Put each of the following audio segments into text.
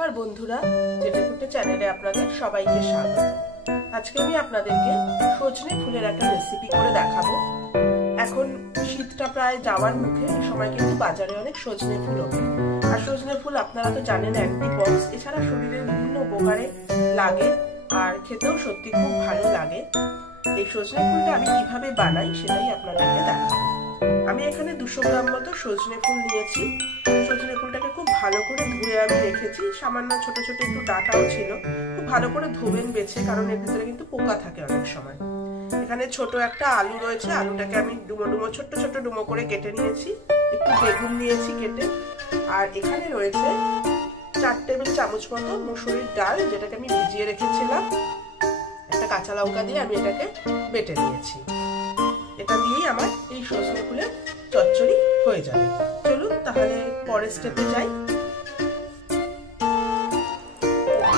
নমস্কার বন্ধুরা, যেটাকুটে চ্যানেলে আপনাদের সবাইকে স্বাগত। আজকে আমি আপনাদেরকে সজনে ফুলের একটা রেসিপি করে দেখাবো। এখন শীতটা প্রায় যাওয়ার মুখে, এই সময় কিন্তু বাজারে অনেক সজনে ফুল ওঠে। আর সজনে ফুল আপনারা তো জানেন অ্যান্টিপক্স, এছাড়া শরীরের বিভিন্ন উপকারে লাগে আর খেতেও সত্যি খুব ভালো লাগে। এই সজনে ফুলটা আমি কিভাবে বানাই সেটাই আপনাদেরকে দেখাবো। আমি এখানে 200 গ্রাম মতো সজনে ফুল নিয়েছি। সজনে ফুলটাকে খুব ভালো করে ধুয়ে আমি রেখেছি, সামান্য ছোট ছোট একটু ডাঁটাও ছিল। খুব ভালো করে ধোবেন বেছে, কারণ এর ভিতরে কিন্তু পোকা থাকে অনেক সময়। এখানে ছোট একটা আলু রয়েছে, আলুটাকে আমি ছোট্ট ছোট্ট ডুমো করে কেটে নিয়েছি। একটু বেগুন নিয়েছি কেটে। আর এখানে রয়েছে 4 টেবিল চামচ মতো মুসুরির ডাল, যেটাকে আমি ভিজিয়ে রেখেছিলাম। একটা কাঁচা লঙ্কা দিয়ে আমি এটাকে বেটে নিয়েছি। এটা দিয়েই আমার এই সজনে ফুলের চচ্চড়ি হয়ে যাবে। চলুন তাহলে পরের স্টেপে যাই।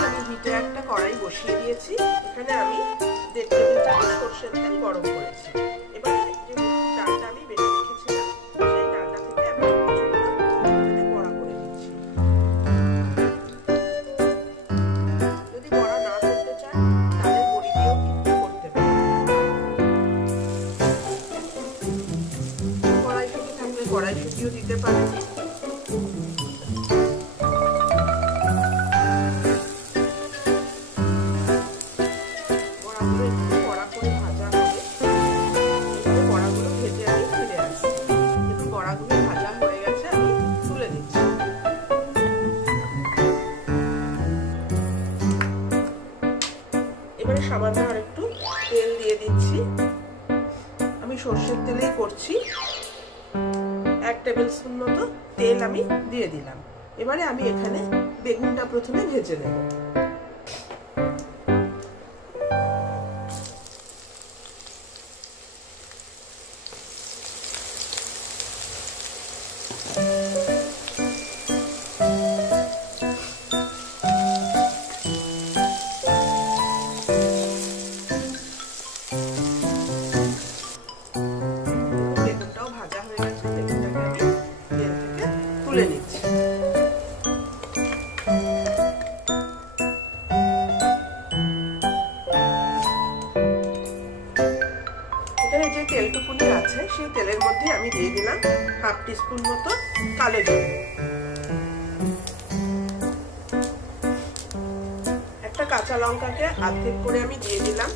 আমি হিটে একটা কড়াই বসিয়ে দিয়েছি। এখানে আমি 1.5 টেবিল চামচ সরষের তেল গরম করেছি। এবারে যে ডালটা আমি বেটে রেখেছিলাম, সেই ডালটা থেকে আমি এখানে বড়া করে দিচ্ছি। যদি বড়া না করতে চান, ডালের বড়ি দিয়েও কিন্তু করতে পারেন। কড়াইশুঁটি থাকলে কড়াইশুঁটিও দিতে পারেন। বড়াগুলো একটু কড়া করে ভাজা হবে। বড়াগুলো ভেজে আমি ফিরে আসছি। কিন্তু বড়াগুলো ভাজা হয়ে গেছে, আমি তুলে দিচ্ছি। এবারে সামান্য আর একটু তেল দিয়ে দিচ্ছি। আমি সরষের তেলেই করছি। 1 টেবিল স্পুন মতো তেল আমি দিয়ে দিলাম। এবারে আমি এখানে বেগুনটা প্রথমে ভেজে নেব। বেগুনটাও ভাজা হয়ে গেছে, বেগুনটাকে আমি তেল থেকে তুলে নিচ্ছি। এখানে যে তেলটুকুনি আছে, সেই তেলের মধ্যে আমি দিয়ে দিলাম 1/2 টিস্পুন মতো কালো জিরে। একটা কাঁচা লঙ্কাকে অর্ধেক করে আমি দিয়ে দিলাম।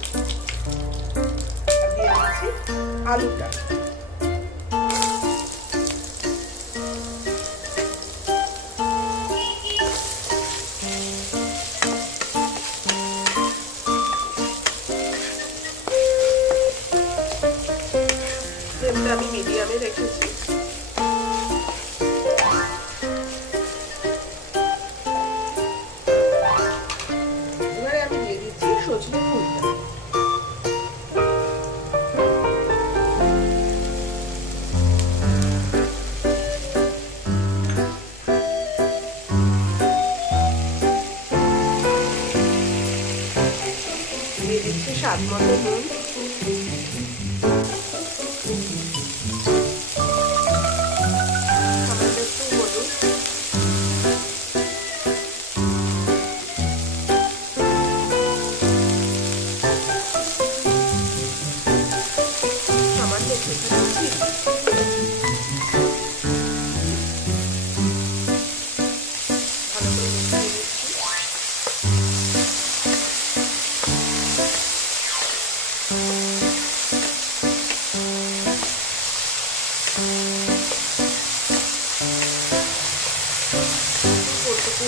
দিয়ে দিচ্ছি আলুটা। ফ্লেমটা আমি মিডিয়ামে রেখেছি। এবারে আমি দিয়ে দিচ্ছি সজনে ফুলটা। দিয়ে দিচ্ছি স্বাদ মতো নুন।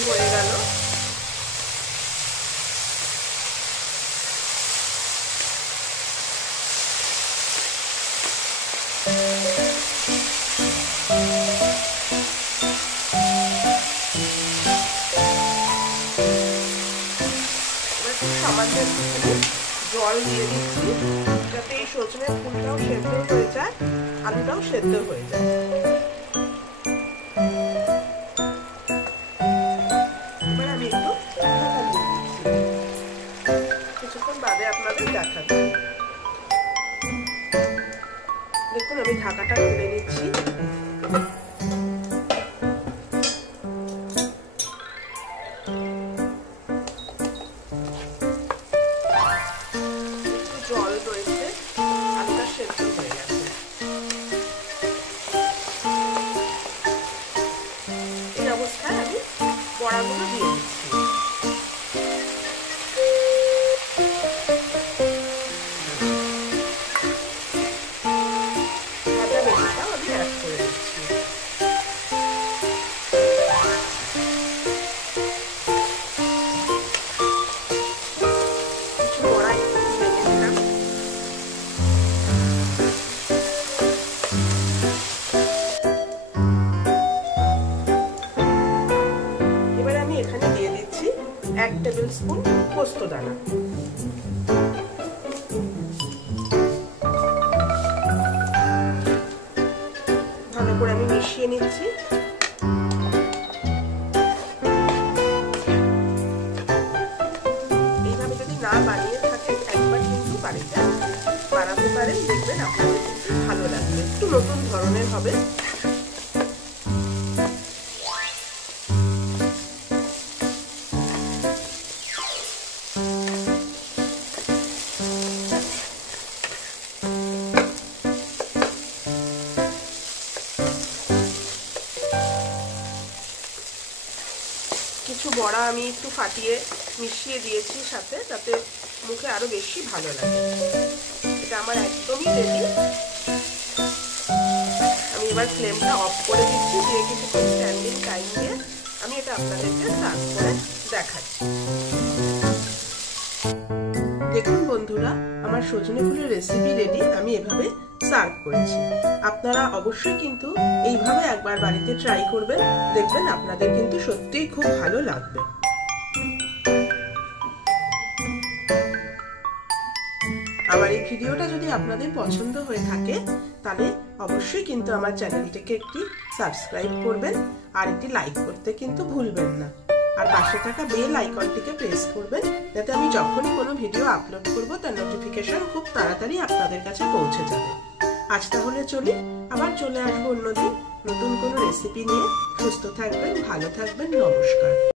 হয়ে গেল। সামান্য জল দিয়ে দিচ্ছি, যাতে এই সজনে ফুলটাও সেদ্ধ হয়ে যায়, আলুটাও সেদ্ধ হয়ে যায়। এবার আমি একটু ঢাকা দিয়ে দিচ্ছি। কিছুক্ষণ বাদে আপনাদের দেখাবো। দেখুন আমি ঢাকাটা খুলে নিচ্ছি। স্পুন পোস্ত দানা। ভালো করে আমি মিশিয়ে নিচ্ছি। এইভাবে যদি না বানিয়ে থাকেন একবার কিন্তু বাড়িতে বানাতে পারেন, দেখবেন আপনাদের কিন্তু ভালো লাগবে, একটু নতুন ধরনের হবে। কিছু বড়া আমি একটু ফাটিয়ে মিশিয়ে দিয়েছি সাথে, যাতে মুখে আরো বেশি ভালো লাগে। এটা আমার একদমই রেডি। আমি এবার ফ্লেমটা অফ করে দিচ্ছি, দিয়ে কিছুক্ষণ স্ট্যান্ডিং টাইম দিয়ে আমি এটা আপনাদেরকে সার্ভ করে দেখাচ্ছি। দেখুন বন্ধুরা, আমার সজনে ফুলের রেসিপি রেডি। আমি এভাবে সার্ভ করেছি। আপনারা অবশ্যই কিন্তু এইভাবে একবার বাড়িতে ট্রাই করবেন, দেখবেন আপনাদের কিন্তু সত্যিই খুব ভালো লাগবে। আমার এই ভিডিওটা যদি আপনাদের পছন্দ হয়ে থাকে তাহলে অবশ্যই কিন্তু আমার চ্যানেলটিকে একটি সাবস্ক্রাইব করবেন আর একটি লাইক করতে কিন্তু ভুলবেন না। আর পাশে থাকা বেল আইকনটিকে প্রেস করবেন, যাতে আমি যখনই কোনো ভিডিও আপলোড করব তার নোটিফিকেশন খুব তাড়াতাড়ি আপনাদের কাছে পৌঁছে যাবে। আজ তাহলে চলি, আবার চলে আসবো অন্যদিন নতুন কোনো রেসিপি নিয়ে। সুস্থ থাকবেন, ভালো থাকবেন, নমস্কার।